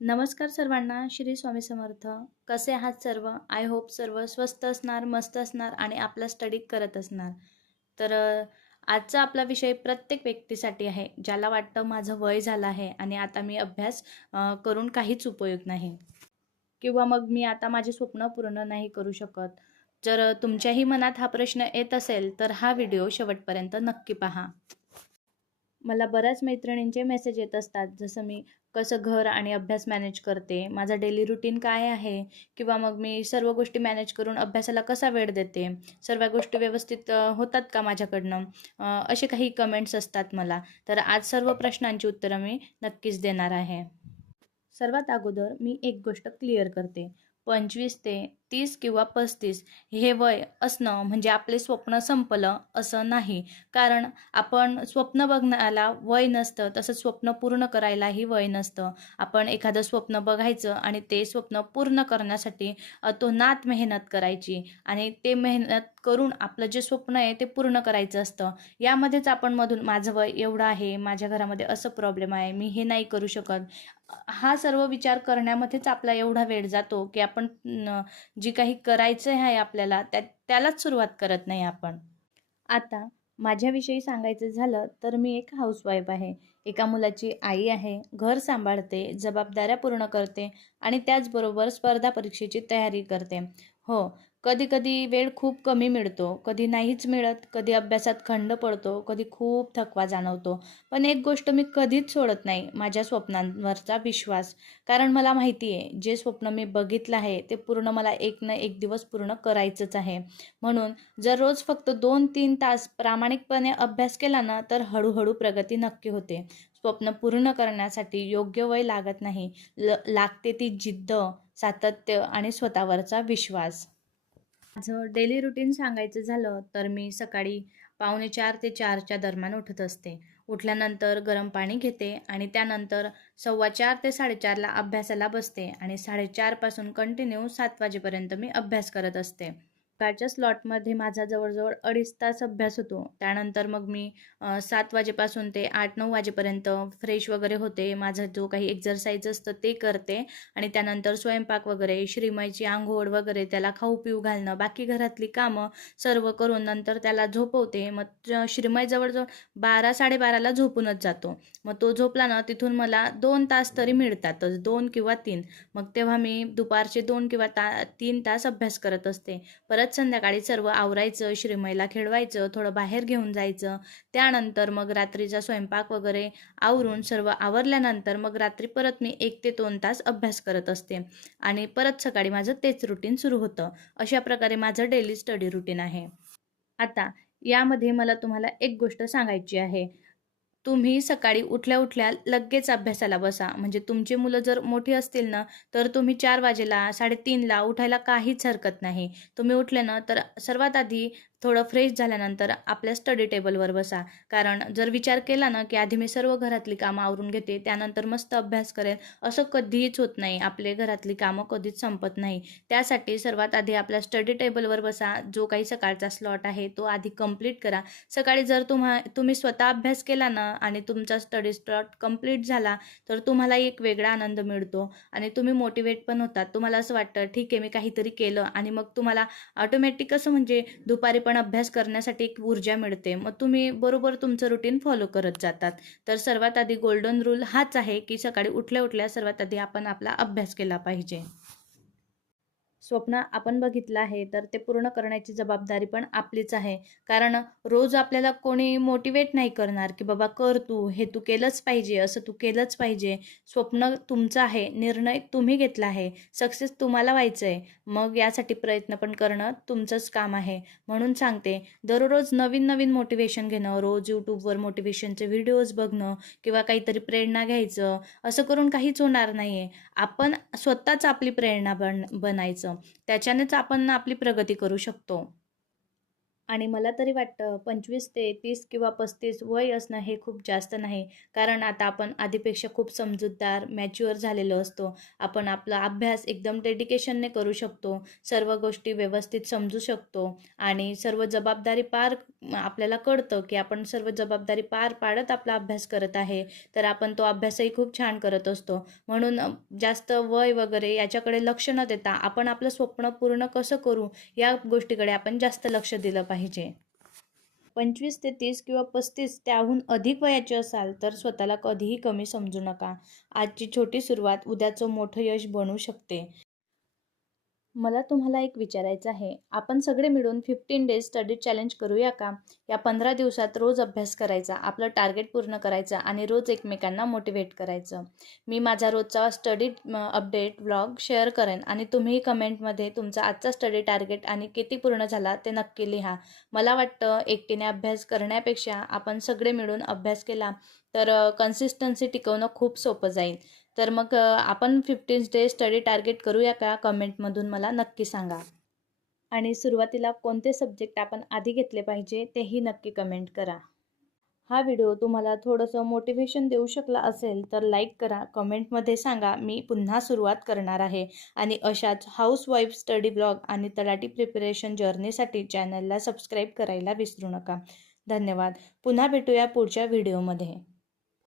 नमस्कार सर्वांना. श्री स्वामी समर्थ. कसे आहात सर्व? आय होप सर्व स्वस्त असणार, मस्त असणार आणि आपला स्टडी करत असणार. तर आजचा आपला विषय प्रत्येक व्यक्तीसाठी आहे, ज्याला वाटतं माझं वय झालं आहे आणि आता मी अभ्यास करून काहीच उपयोग नाही, किंवा मग मी आता माझे स्वप्न पूर्ण नाही करू शकत. जर तुमच्याही मनात हा प्रश्न येत असेल तर हा व्हिडिओ शेवटपर्यंत नक्की पहा. मला बऱ्याच मैत्रिणींचे मेसेज येत असतात, जसं मी कसं घर आणि अभ्यास मॅनेज करते, माझा डेली रुटीन काय आहे, किंवा मग मी सर्व गोष्टी मॅनेज करून अभ्यासाला कसा वेळ देते, सर्व गोष्टी व्यवस्थित होतात का माझ्याकडनं, असे काही कमेंट्स असतात मला. तर आज सर्व प्रश्नांची उत्तरं मी नक्कीच देणार आहे. सर्वात अगोदर मी एक गोष्ट क्लिअर करते. 25 ते 30 किंवा 35 हे वय असणं म्हणजे आपले स्वप्न संपलं असं नाही. कारण आपण स्वप्न बघण्याला वय नसतं, तसंच स्वप्न पूर्ण करायलाही वय नसतं. आपण एखादं स्वप्न बघायचं आणि ते स्वप्न पूर्ण करण्यासाठी अतोनात मेहनत करायची आणि ते मेहनत करून आपलं जे स्वप्न आहे ते पूर्ण करायचं असतं. यामध्येच आपण मधून माझं वय एवढं आहे, माझ्या घरामध्ये असं प्रॉब्लेम आहे, मी हे नाही करू शकत, हा सर्व विचार करण्यामध्येच आपला एवढा वेळ जातो की आपण जी काही करायचं आहे आपल्याला त्यालाच सुरुवात करत नाही आपण. आता माझ्याविषयी सांगायचं झालं तर मी एक हाऊसवाईफ आहे. एका मुलाची आई आहे, घर सांभाळते, जबाबदाऱ्या पूर्ण करते आणि त्याचबरोबर स्पर्धा परीक्षेची तयारी करते. हो, कधी-कधी वेळ खूप कमी मिळतो, कधी नाहीच मिळत, कधी अभ्यासात खंड पडतो, कधी खूप थकवा जाणवतो. पण एक गोष्ट मी कधीच सोडत नाही, माझ्या स्वप्नांवरचा विश्वास. कारण मला माहिती आहे, जे स्वप्न मी बघितलं आहे, ते पूर्ण मला एक ना एक दिवस पूर्ण करायचंच आहे. म्हणून जर रोज फक्त 2-3 तास प्रामाणिकपणे अभ्यास केला ना, तर हळूहळू प्रगती नक्की होते. स्वप्न पूर्ण करण्यासाठी योग्य वय लागत नाही. लागते ती जिद्द, सातत्य आणि स्वतःवरचा विश्वास. माझं डेली रुटीन सांगायचं झालं तर मी सकाळी 3:45 ते 4च्या दरम्यान उठत असते. उठल्यानंतर गरम पाणी घेते आणि त्यानंतर 4:15 ते 4:30ला अभ्यासाला बसते आणि 4:30 पासून कंटिन्यू 7 वाजेपर्यंत मी अभ्यास करत असते. सकाळच्या स्लॉटमध्ये माझा जवळजवळ 2.5 तास अभ्यास होतो. त्यानंतर मग मी 7 वाजेपासून ते 8-9 वाजेपर्यंत फ्रेश वगैरे होते. माझा जो काही एक्झरसाइज असतं ते करते आणि त्यानंतर स्वयंपाक वगैरे, श्रीमयची अंघोळ वगैरे, त्याला खाऊ-पिऊ घालणं, बाकी घरातली कामं सर्व करून नंतर त्याला झोपवते. मग श्रीमय जवळजवळ 12-12:30ला झोपूनच जातो. मग तो झोपला ना, तिथून मला 2 तास तरी मिळतातच, 2 किंवा 3. मग तेव्हा मी दुपारचे 2 किंवा 3 तास अभ्यास करत असते. परत संध्याकाळी सर्व आवरायचं, श्रीमयला खेळवायचं, थोडं बाहेर घेऊन जायचं. त्यानंतर मग रात्रीचा स्वयंपाक वगैरे आवरून सर्व आवरल्यानंतर मग रात्री परत मी 1 ते 2 तास अभ्यास करत असते आणि परत सकाळी माझं तेच रुटीन सुरू होतं. अशा प्रकारे माझं डेली स्टडी रुटीन आहे. आता यामध्ये मला तुम्हाला एक गोष्ट सांगायची आहे. तुम्ही सकाळी उठल्या-उठल्या लगेच अभ्यासाला बसा. म्हणजे तुमची मुलं जर मोठी असतील ना, तर तुम्ही 4 वाजेला, 3:30ला उठायला काहीच हरकत नाही. तुम्ही उठले ना, तर सर्वात आधी थोडं फ्रेश झाल्यानंतर आपल्या स्टडी टेबलवर बसा. कारण जर विचार केला ना, की आधी मी सर्व घरातली कामं आवरून घेते, त्यानंतर मस्त अभ्यास करेन, असं कधीच होत नाही. आपले घरातली कामं कधीच संपत नाही. त्यासाठी सर्वात आधी आपल्या स्टडी टेबलवर बसा. जो काही सकाळचा स्लॉट आहे, तो आधी कंप्लीट करा. सकाळी जर तुम्ही स्वतः अभ्यास केला ना आणि तुमचा स्टडी स्लॉट कंप्लीट झाला, तर तुम्हाला एक वेगळा आनंद मिळतो आणि तुम्ही मोटिवेट पण होतात. तुम्हाला असं वाटतं, ठीक आहे, मी काहीतरी केलं आणि मग तुम्हाला ऑटोमॅटिक असं म्हणजे दुपारी पण अभ्यास करण्यासाठी एक ऊर्जा मिळते. मग तुम्ही बरोबर तुमचं रुटीन फॉलो करत जातात. तर सर्वात आधी गोल्डन रूल हाच आहे, की सकाळी उठल्या-उठल्या सर्वात आधी आपण आपला अभ्यास केला पाहिजे. स्वप्न आपण बघितलं आहे तर ते पूर्ण करण्याची जबाबदारी पण आपलीच आहे. कारण रोज आपल्याला कोणी मोटिवेट नाही करणार, की बाबा कर तू, हे तू केलंच पाहिजे, असं तू केलंच पाहिजे. स्वप्न तुमचं आहे, निर्णय तुम्ही घेतला आहे, सक्सेस तुम्हाला व्हायचं आहे. मग यासाठी प्रयत्न पण करणं तुमचंच काम आहे. म्हणून सांगते, दररोज नवीन-नवीन मोटिवेशन घेणं, रोज YouTubeवर मोटिवेशनचे व्हिडिओज बघणं किंवा काहीतरी प्रेरणा घ्यायचं, असं करून काहीच होणार नाही. आपण स्वतःच आपली प्रेरणा बनायचं. त्याच्यानेच आपण आपली प्रगती करू शकतो. आणि मला तरी वाटतं 25 ते 30 किंवा 35 वय असणं हे खूप जास्त नाही. कारण आता आपण आधीपेक्षा खूप समजूतदार, मॅच्युअर झालेलो असतो. आपण आपला अभ्यास एकदम डेडिकेशनने करू शकतो. सर्व गोष्टी व्यवस्थित समजू शकतो आणि सर्व जबाबदारी आपल्याला कळतं, की आपण सर्व जबाबदारी पार पाडत आपला अभ्यास करत आहे. तर आपण तो अभ्यासही खूप छान करत असतो. म्हणून जास्त वय वगैरे याच्याकडे लक्ष न देता आपण आपलं स्वप्न पूर्ण कसं करू या गोष्टीकडे आपण जास्त लक्ष दिलं पाहिजे. 25 ते 30 किंवा 35 त्याहून अधिक वयाचे असाल तर स्वतःला कधीही कमी समजू नका. आजची छोटी सुरुवात उद्याचं मोठं यश बनू शकते. मला तुम्हाला एक विचारायचं आहे. आपण सगळे मिळून 15 डेज स्टडी चॅलेंज करूया का? या 15 दिवसात रोज अभ्यास करायचा, आपलं टार्गेट पूर्ण करायचं आणि रोज एकमेकांना मोटिवेट करायचं. मी माझा रोजचा स्टडी अपडेट व्लॉग शेअर करेन आणि तुम्हीही कमेंटमध्ये तुमचा आजचा स्टडी टार्गेट आणि किती पूर्ण झाला ते नक्की लिहा. मला वाटतं एकटीने अभ्यास करण्यापेक्षा आपण सगळे मिळून अभ्यास केला तर कन्सिस्टन्सी टिकवणं खूप सोपं जाईल. तर मग आपण 15 डेज स्टडी टार्गेट करूया का? कमेंटमधून मला नक्की सांगा. आणि सुरुवातीला कोणते सब्जेक्ट आपण आधी घेतले पाहिजे तेही नक्की कमेंट करा. हा व्हिडिओ तुम्हाला थोडंसं मोटिवेशन देऊ शकला असेल तर लाईक करा, कमेंटमध्ये सांगा. मी पुन्हा सुरुवात करणार आहे आणि अशाच हाऊसवाईफ स्टडी ब्लॉग आणि तलाठी प्रिपरेशन जर्नीसाठी चॅनलला सबस्क्राईब करायला विसरू नका. धन्यवाद. पुन्हा भेटूया पुढच्या व्हिडिओमध्ये.